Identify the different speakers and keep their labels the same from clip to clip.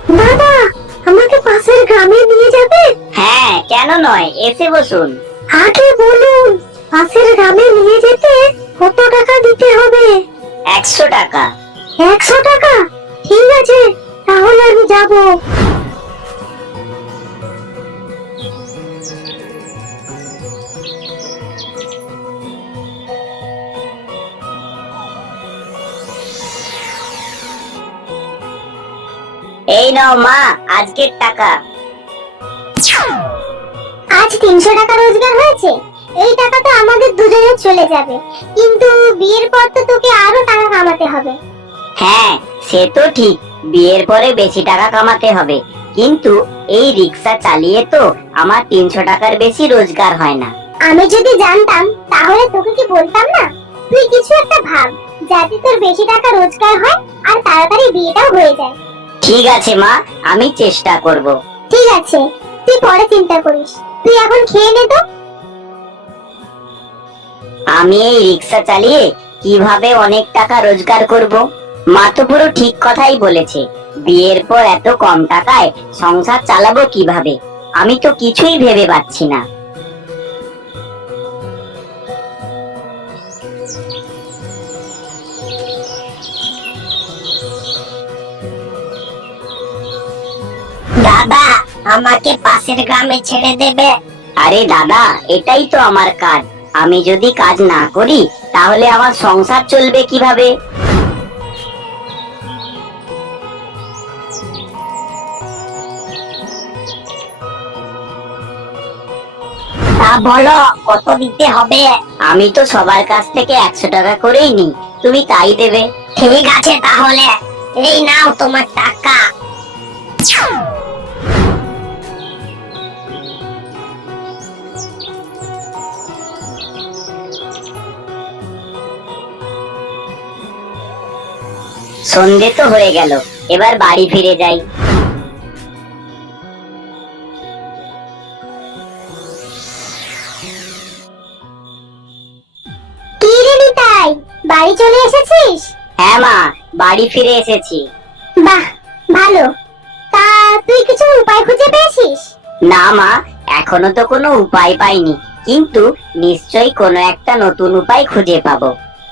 Speaker 1: দাদা, আমাকে পাশের গ্রামে নিয়ে যাবে?
Speaker 2: হ্যাঁ, কেন নয়, এসে বসুন।
Speaker 1: আগে বলুন, পাশের গ্রামে নিয়ে যেতে কত টাকা দিতে হবে?
Speaker 2: 100 টাকা।
Speaker 1: 100 টাকা? ঠিক আছে, তাহলে আমি যাব।
Speaker 2: এই নাও মা, আজকের টাকা।
Speaker 1: আজ 300 টাকা রোজগার হয়েছে। এই টাকা তো আমাদের দুজনের চলে যাবে, কিন্তু বিয়ের পর তো তোকে আরো টাকা কামাতে হবে।
Speaker 2: হ্যাঁ, সে তো ঠিক, বিয়ের পরে বেশি টাকা কামাতে হবে, কিন্তু এই রিক্সা চালিয়ে তো আমার 300 টাকার বেশি রোজগার হয় না।
Speaker 1: আমি যদি জানতাম তাহলে তোকে কি বলতাম না? তুই কিছু একটা ভাব, যাতে তোর বেশি টাকা রোজগার হয় আর তাড়াতাড়ি বিয়েটাও হয়ে যায়।
Speaker 2: ঠিক আছে মা, আমি চেষ্টা করব।
Speaker 1: ঠিক আছে, তুই পরে চিন্তা করিস। তুই এখন খেয়ে নে তো।
Speaker 2: আমি এই রিক্সা চালিয়ে কিভাবে অনেক টাকা রোজগার করব? মা তো পুরো ঠিক কথাই বলেছে, বিয়ের পর এত কম টাকায় সংসার চালাবো কিভাবে? আমি তো কিছুই ভেবে পাচ্ছি না।
Speaker 1: দাদা, আমাকে পাশের গ্রামে ছেড়ে দেবে?
Speaker 2: আরে দাদা, এটাই তো আমার কাজ। আমি যদি কাজ না করি তাহলে আমার সংসার চলবে কিভাবে?
Speaker 1: তা বলো, কত দিতে হবে?
Speaker 2: আমি তো সবার কাছ থেকে 100 টাকা করেই নিই, তুমি তাই দেবে।
Speaker 1: ঠিক আছে, তাহলে এই নাও তোমার টাকা।
Speaker 2: সন্ধে তো হয়ে গেল, এবার বাড়ি ফিরে যাই।
Speaker 1: কি রে নিতাই, বাড়ি চলে এসেছিস?
Speaker 2: হ্যাঁ মা, বাড়ি ফিরে এসেছি।
Speaker 1: বাহ, ভালো। তা তুই কিছু উপায় খুঁজে পেয়েছিস?
Speaker 2: না মা, এখনো তো কোনো উপায় পাইনি, কিন্তু নিশ্চয়ই কোনো একটা নতুন উপায় খুঁজে পাবো।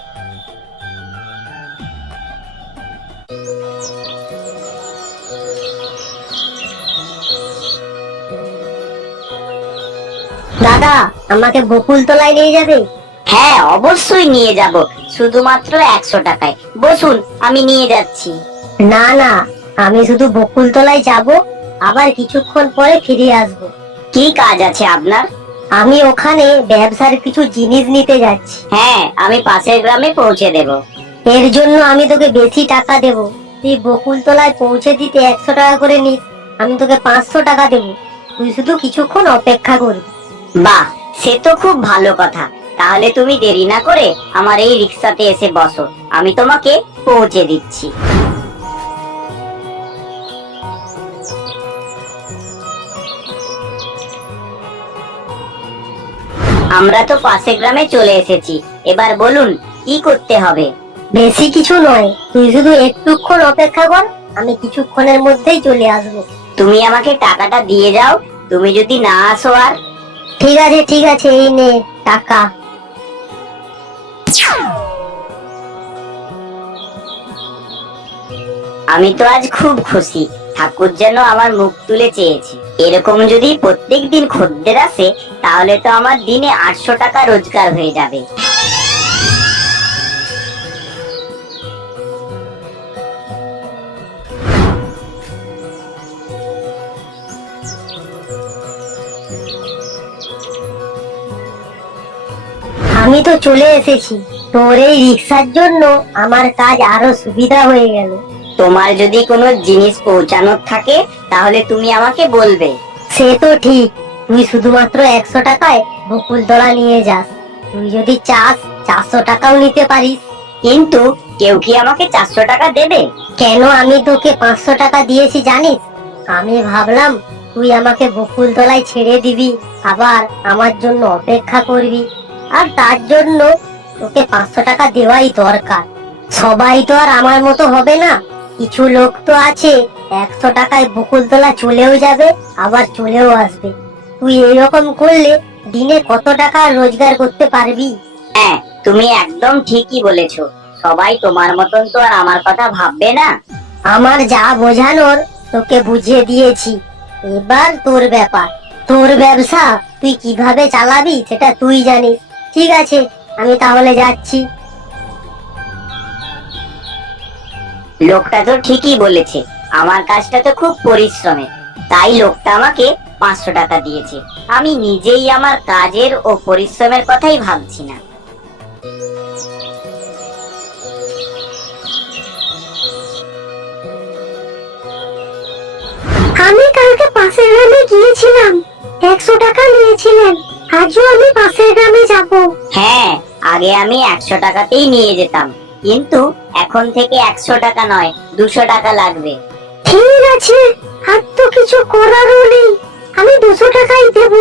Speaker 1: দাদা, আমাকে বকুল তলায় নিয়ে যাবে?
Speaker 2: হ্যাঁ, অবশ্যই নিয়ে যাব, শুধুমাত্র 100 টাকায়। বসুন, আমি নিয়ে যাচ্ছি।
Speaker 1: না না, আমি শুধু বকুল তলায় যাব, আবার কিছুক্ষণ পরে ফিরে আসব।
Speaker 2: কি কাজ আছে আপনার?
Speaker 1: আমি ওখানে ব্যবসার কিছু জিনিস নিতে যাচ্ছি।
Speaker 2: হ্যাঁ, আমি পাশের গ্রামে পৌঁছে দেব।
Speaker 1: এর জন্য আমি তোকে বেশি টাকা দেব। তুই বকুল তলায় পৌঁছে দিতে 100 টাকা করে নিস, আমি তোকে 500 টাকা দেব। তুই শুধু কিছুক্ষণ অপেক্ষা করবি।
Speaker 2: বাহ, সে তো খুব ভালো কথা। তাহলে তুমি দেরি না করে আমার এই রিক্সাতে এসে বসো, আমি তোমাকে পৌঁছে দিচ্ছি। আমরা তো পাশের গ্রামে চলে এসেছি, এবার বলুন কি করতে হবে?
Speaker 1: বেশি কিছু নয়, তুই শুধু একটুক্ষণ অপেক্ষা কর, আমি কিছুক্ষণের মধ্যেই চলে আসব।
Speaker 2: তুমি আমাকে টাকাটা দিয়ে যাও, তুমি যদি না আসো আর।
Speaker 1: ঠিক আছে ঠিক আছে, এই নে টাকা।
Speaker 2: আমি তো আজ খুব খুশি, ঠাকুর যেন আমার মুখ তুলে চেয়েছে। এরকম যদি প্রত্যেকদিন খদ্দের আসে তাহলে তো আমার দিনে 800 টাকা রোজগার হয়ে যাবে।
Speaker 1: আমি তো চলে এসেছি, তোর এই রিক্সার জন্য আমার কাজ আরো সুবিধা হয়ে গেল।
Speaker 2: তোমার যদি কোনো জিনিস পৌঁছানোর থাকে তাহলে তুমি আমাকে বলবে।
Speaker 1: সে তো ঠিক, তুই শুধুমাত্র 100 টাকায় বকুলতলা নিয়ে যাস। তুই যদি চাস 400 টাকাও নিতে পারিস।
Speaker 2: কিন্তু কেউ কি আমাকে 400 টাকা দেবে?
Speaker 1: কেন আমি তোকে 500 টাকা দিয়েছি জানিস? আমি ভাবলাম তুই আমাকে বকুলতলায় ছেড়ে দিবি, আবার আমার জন্য অপেক্ষা করবি, আর তার জন্য তোকে 500 টাকা দেওয়াই দরকার। সবাই তো আর আমার মতো হবে না, কিছু লোক তো আছে 100 টাকায় বকুলতলা চলেও যাবে আবার চলেও আসবে। তুই এরকম করলে দিনে কত টাকা রোজগার করতে পারবি?
Speaker 2: হ্যাঁ, তুমি একদম ঠিকই বলেছো। সবাই তোমার মতন তো আর আমার কথা ভাববে না।
Speaker 1: আমার যা বোঝানোর তোকে বুঝিয়ে দিয়েছি, এবার তোর ব্যাপার। তোর ব্যবসা তুই কিভাবে চালাবি সেটা তুই জানিস। ঠিক আছে, আমি তাহলে যাচ্ছি।
Speaker 2: লোকটা তো ঠিকই বলেছে, আমার কাজটা তো খুব পরিশ্রমের, তাই লোকটা আমাকে 500 টাকা দিয়েছে। আমি নিজেই আমার কাজের ও পরিশ্রমের কথাই ভাবছি না।
Speaker 1: আমি কালকে পাশের গ্রামে গিয়েছিলাম, 100 টাকা নিয়েছিলেন। আজও আমি পাশের গ্রামে যাব।
Speaker 2: হ্যাঁ, আগে আমি 100 টাকাতেই নিয়ে যেতাম, কিন্তু এখন থেকে 100 টাকা নয়, 200 টাকা লাগবে।
Speaker 1: ঠিক আছে, আর তো কিছু করারও নেই, আমি 200 টাকাই দেব।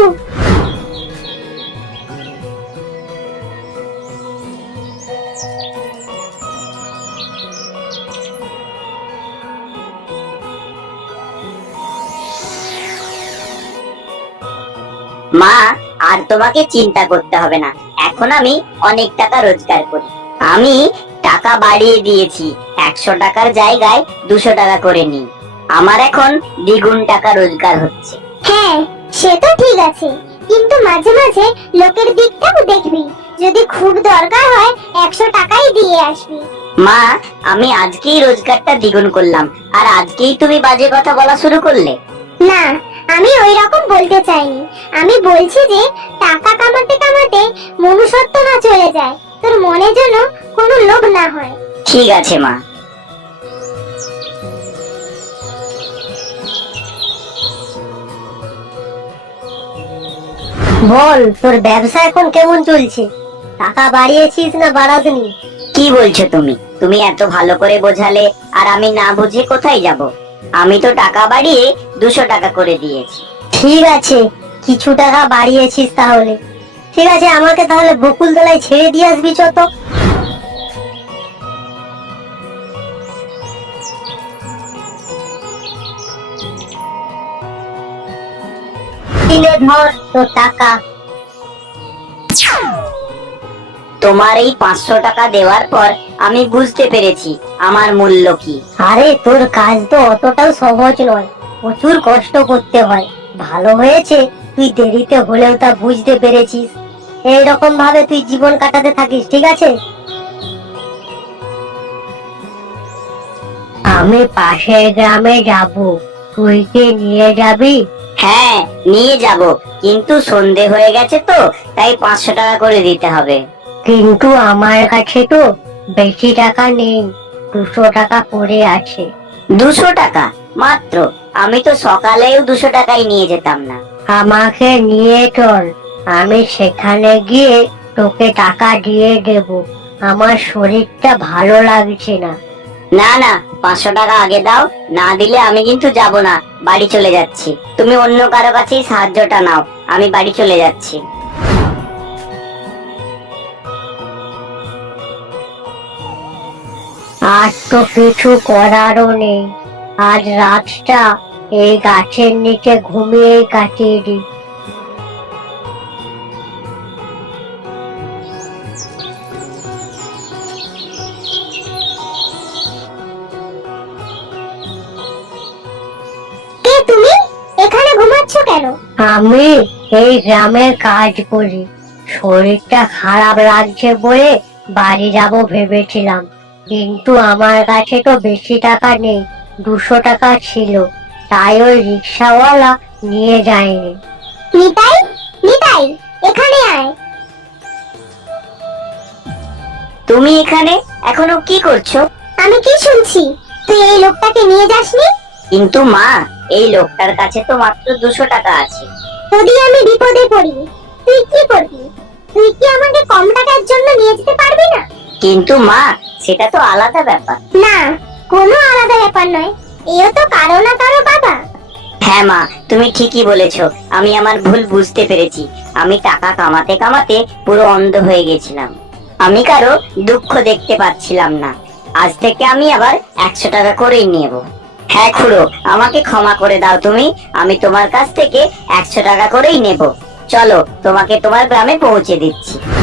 Speaker 2: মা, আর তোমাকে চিন্তা করতে হবে না, এখন আমি অনেক টাকা রোজগার করি। আমি টাকা বাড়িয়ে দিয়েছি, 100 টাকার জায়গায় 200 টাকা করে নিই। আমার এখন দ্বিগুণ টাকা রোজগার হচ্ছে।
Speaker 3: হ্যাঁ, সে তো ঠিক আছে, কিন্তু মাঝে মাঝে লোকের দিকটাও দেখবি। যদি খুব দরকার হয় 100 টাকাই দিয়ে আসবি।
Speaker 2: মা, আমি আজকেই রোজগারটা দ্বিগুণ করলাম, আর আজকেই তুমি বাজে কথা বলা শুরু করলে।
Speaker 3: না, আমি ওই রকম বলতে চাইনি। আমি বলছি যে টাকা কামাতে কামাতে মনুষ্যত্ব না চলে যায়, তোর মনে যেন কোনো লোভ না হয়।
Speaker 2: ঠিক আছে মা।
Speaker 1: বল, তোর ব্যবসা এখন কেমন চলছে? টাকা বাড়িয়েছিস না বাড়াসনি?
Speaker 2: কি বলছো তুমি? তুমি এত ভালো করে বোঝালে, আর আমি না বুঝে কোথায় যাব? আমি তো টাকা বাড়িয়ে 200 টাকা করে দিয়েছি।
Speaker 1: ঠিক আছে, কিছু টাকা বাড়িয়েছিস তাহলে। ঠিক আছে, আমাকে তাহলে বকুলতলায় ছেড়ে দিয়ে আসবি চত। কিনে ধর তোর টাকা।
Speaker 2: তোমার এই 500 টাকা দেওয়ার পর আমি বুঝতে পেরেছি আমার মূল্য কি।
Speaker 1: আরে, তোর কাজ তো অতটাও সহজ নয়, প্রচুর কষ্ট করতে হয়। ভালো হয়েছে তুই দেরিতে হলেও তা বুঝতে পেরেছিস। এইরকম ভাবে তুই জীবন কাটাতে থাকিস, ঠিক আছে? আমি পাশের গ্রামে যাব, তুই কি নিয়ে যাবি?
Speaker 2: হ্যাঁ, নিয়ে যাব, কিন্তু সন্ধে হয়ে গেছে তো, তাই 500 টাকা করে দিতে হবে।
Speaker 1: কিন্তু আমার কাছে তো বেশি টাকা নেই, 200 টাকা পড়ে আছে।
Speaker 2: 200 টাকা মাত্র? আমি তো সকালেও 200 টাকাই নিয়ে যেতাম না।
Speaker 1: আমাকে নিয়ে চল, আমি সেখানে গিয়ে তোকে টাকা দিয়ে দেব। আমার শরীরটা ভালো লাগছে না।
Speaker 2: না না, 500 টাকা আগে দাও, না দিলে আমি কিন্তু যাব না, বাড়ি চলে যাচ্ছি। তুমি অন্য কারো কাছেই সাহায্যটা নাও, আমি বাড়ি চলে যাচ্ছি।
Speaker 1: আর তো কিছু করারও নেই, আজ রাতটা এই গাছের নিচে ঘুমিয়ে কাটিয়ে দিই।
Speaker 3: কে তুমি? এখানে ঘুমাচ্ছ কেন?
Speaker 1: আমি এই গ্রামের কাজ করি, শরীরটা খারাপ লাগছে বলে বাড়ি যাব ভেবেছিলাম, কিন্তু আমার কাছে তো বেশি টাকা নেই, 200 টাকা ছিল, তাই ওই রিক্সাওয়ালা নিয়ে যায়নি।
Speaker 3: নিতাই, নিতাই, এখানে আয়।
Speaker 2: তুমি এখানে এখনো কি করছো?
Speaker 3: আমি কি শুনছি? তুই এই লোকটাকে নিয়ে যাসনি?
Speaker 2: কিন্তু মা, এই লোকটার কাছে তো মাত্র 200 টাকা আছে।
Speaker 3: যদি আমি বিপদে পড়ি, তুই কি করবি? তুই কি আমাকে কম টাকার জন্য নিয়ে যেতে পারবি না?
Speaker 2: কিন্তু মা, সেটা তো আলাদা ব্যাপার।
Speaker 3: না, কোনো আলাদা ব্যাপার নয়, এও তো কারো না কারো বাবা।
Speaker 2: হ্যাঁ মা, তুমি ঠিকই বলেছো, আমি আমার ভুল বুঝতে পেরেছি। আমি টাকা কামাতে কামাতে পুরো অন্ধ হয়ে গেছিলাম। আমি কারো দুঃখ দেখতে পাচ্ছিলাম না। আজ থেকে আমি আবার 100 টাকা করেই নেব। হ্যাঁ খুড়ো, আমাকে ক্ষমা করে দাও তুমি, আমি তোমার কাছ থেকে 100 টাকা করেই নেব। চলো, তোমাকে তোমার গ্রামে পৌঁছে দিচ্ছি।